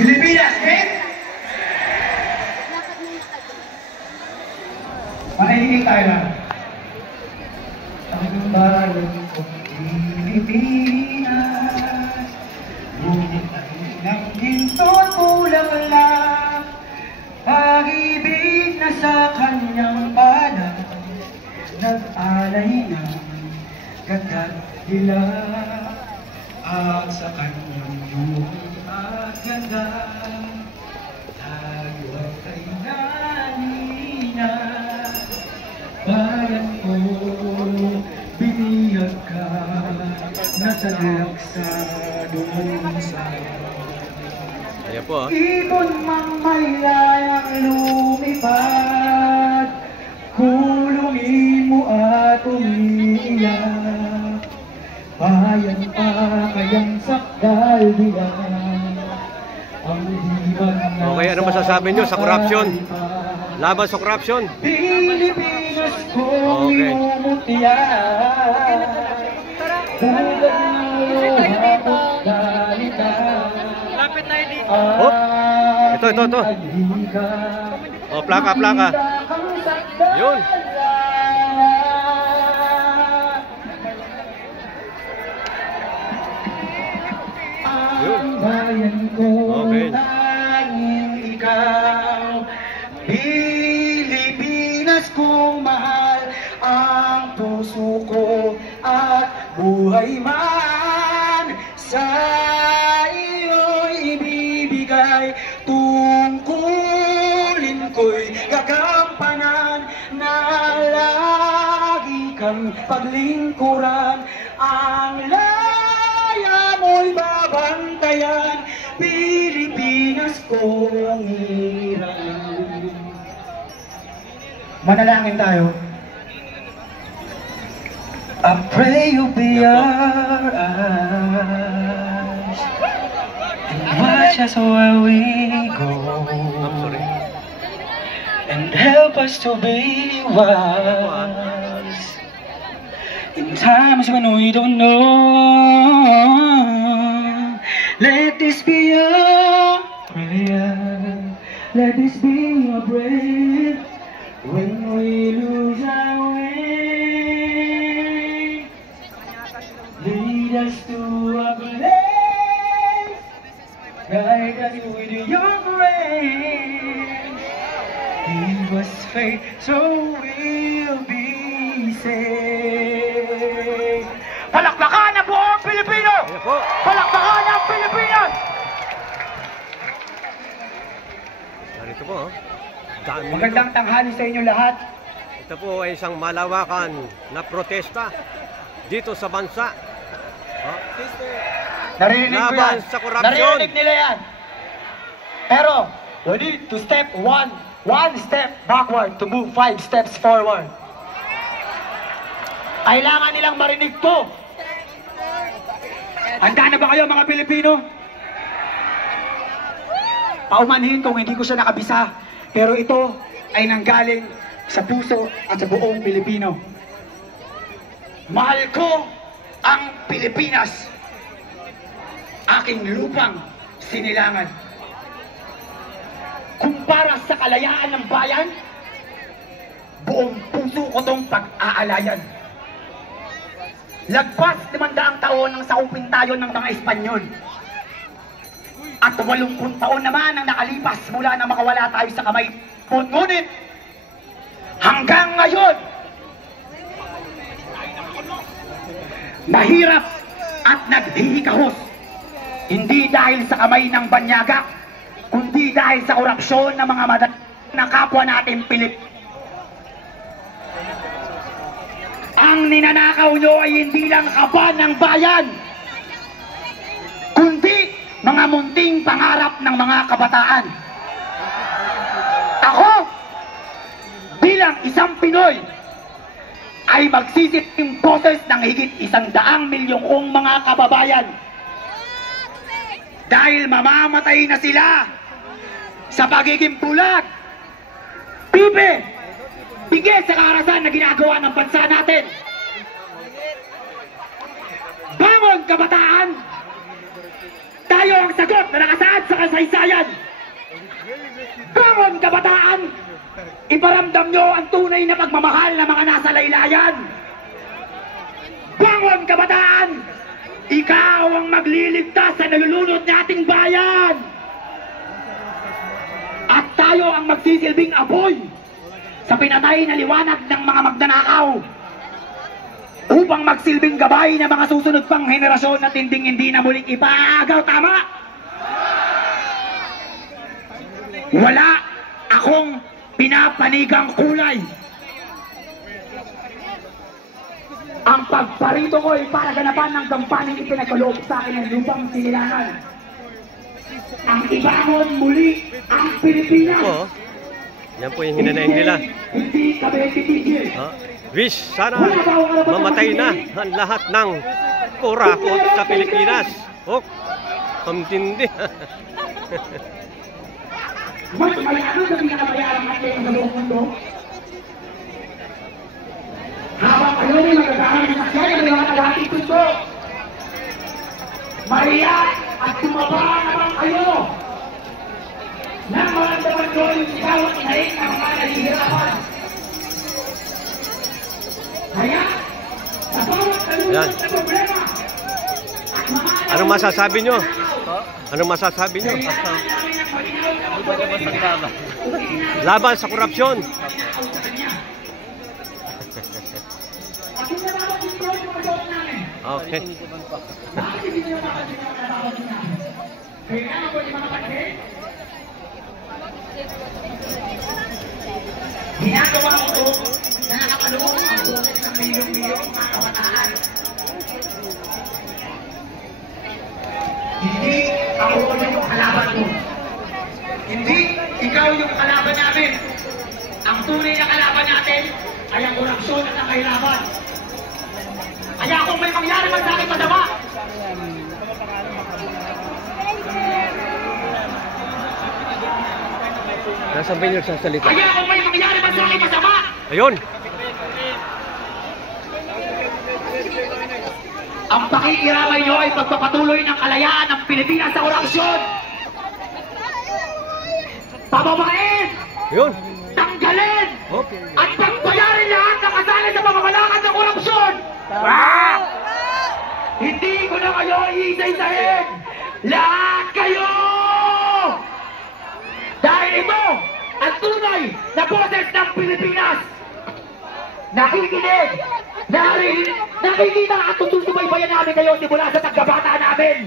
Pilipinas, eh? Makikinig tayo lang. Ang bayan ko, Pilipinas, ngunit ng ginto't kulang lang, pag-ibig na sa kanyang balat, nag-alay ng gandang dila, at sa kanyang buhay at ganda, tayo ay kay nanina. Bayan ko, biniyag ka, nasa laksa doon sa Ayan po, ibon mang may layang lumipad, kulungin mo at umiiyak. Bayan pa kayang sakdal bilang ang hibang na okay, ano masasabi nyo sa corruption? Laban sa corruption? Pilipinas ko Okay. minumutya, tulad ng hapot dalita. Lapit tayo dito. Oh, ito. Oh, plaka. Yun. Ang bayan ko, Okay. tanging ikaw, Pilipinas kong mahal, ang puso ko at buhay man sa iyo'y ibibigay. Tungkulin ko'y gagampanan, na lagi kang paglingkuran, ang laya mo'y babantayan, Pilipinas kong hirang. Manalangin tayo. I pray you be our eyes and watch us where we go, and help us to be wise in times when we don't know. Let this be your prayer, let this be your breath when we lose our way. Lead us to a place, guide us with your grace. Give us faith so we'll be saved. Palakpakan ang buong Pilipino! Ayan po. Palakpakan ang Pilipinas! Narito po, oh. Dami Magandang nito. tanghali sa inyo lahat. Ito po ay isang malawakan na protesta dito sa bansa. Oh, Narinig ko laban yan. sa korupsyon. Narinig nila yan. Pero, you need to step one step backward to move 5 steps forward. Kailangan nilang marinig to. Handa na ba kayo mga Pilipino? Paumanhin kung hindi ko siya nakabisa, pero ito ay nanggaling sa puso at sa buong Pilipino. Mahal ko ang Pilipinas, aking lupang sinilangan. Kumpara sa kalayaan ng bayan, buong puso ko tong pag-aalayan. Lagpas 500 taon nang saupin tayo ng mga Espanyol. At 80 taon naman ang nakalipas mula na makawala tayo sa kamay. Ngunit, hanggang ngayon, mahirap at naghihikahos. Hindi dahil sa kamay ng banyaga, kundi dahil sa korupsyon ng mga ng kapwa natin Pilip. Ang ninanakaw nyo ay hindi lang kaban ng bayan, kundi mga munting pangarap ng mga kabataan. Ako, bilang isang Pinoy, ay magsisiping boses ng higit 100 milyong kong mga kababayan. Dahil mamamatay na sila sa pagiging bulag, pibe, bigay sa karahasan na ginagawa ng bansa natin. Bangon kabataan! Tayo ang sagot sagot na nakasaad sa kasaysayan. Bangon kabataan! Iparamdam nyo ang tunay na pagmamahal ng mga nasa laylayan. Bangon kabataan! Ikaw ang magliligtas sa nalulunod nating bayan. At tayo ang magsisilbing apoy sa pinatay na liwanag ng mga magnanakaw upang magsilbing gabay ng mga susunod pang henerasyon na tinding-hindi na muling ipaagaw. Tama? Wala akong pinapanigang kulay. Ang pagparito ko ay para ganapan ng gampaning ipinagkaloob sa akin ng lupang sinilangan. Ang ibangon muli ang Pilipinas. Oo. Yan po yung hinanayin nila. Hindi kami titigil. Wish sana mamatay na ang lahat ng kurakot sa Pilipinas. Oh, kamtindi. Mas malayano sa pinakabayarang natin sa buong mundo. Habang kayo ay magagahan ng sakyan ng mga naghahatid gusto. Maria at tumaba naman kayo. Nang maramdaman nyo yung sigaw at inahin ng mga nahihirapan. Kaya, sa bawat kalulunod na problema, Anong masasabi nyo? Anong masasabi nyo? Laban sa korupsyon. Okay. Ginagawa ko ito na nakakaloob ang bukas ng milyong-milyong mga kabataan. Hindi ako yung kalaban mo. Hindi ikaw yung kalaban namin. Ang tunay na kalaban natin ay ang korupsyon at ang kahirapan. Kaya kung may mangyari man sa akin masama, Nasaan ba yung nagsasalita? kaya kung may mangyari man sa akin masama, Ayun. ang pakikiramay nyo ay pagpapatuloy ng kalayaan ng Pilipinas sa korupsyon. Pababain, Ayun. tanggalin, Hop. at pagbayarin lahat ng kasali sa pamamalakad ng korupsyon. Hindi ko na kayo iisa-isahin. Lahat kayo! Dahil ito ang tunay na boses ng Pilipinas. Nakikinig, nakikita at tutusubaybayan namin kayo simula sa tagbabata namin.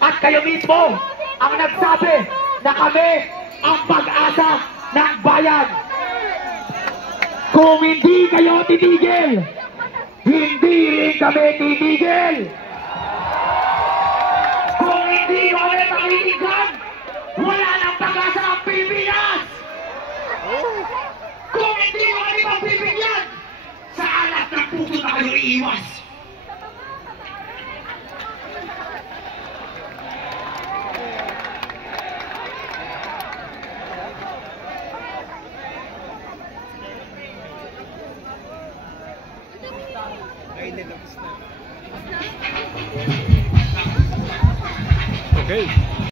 At kayo mismo ang nagsabi na kami ang pag-asa ng bayan. Kung hindi kayo titigil, hindi rin kami titigil. Kung hindi kami pakitigan, wala nang pag-asa ang Pilipinas. Kung hindi kami pagbibigyan, sa alat ng puso na kayo iiwas. Okay.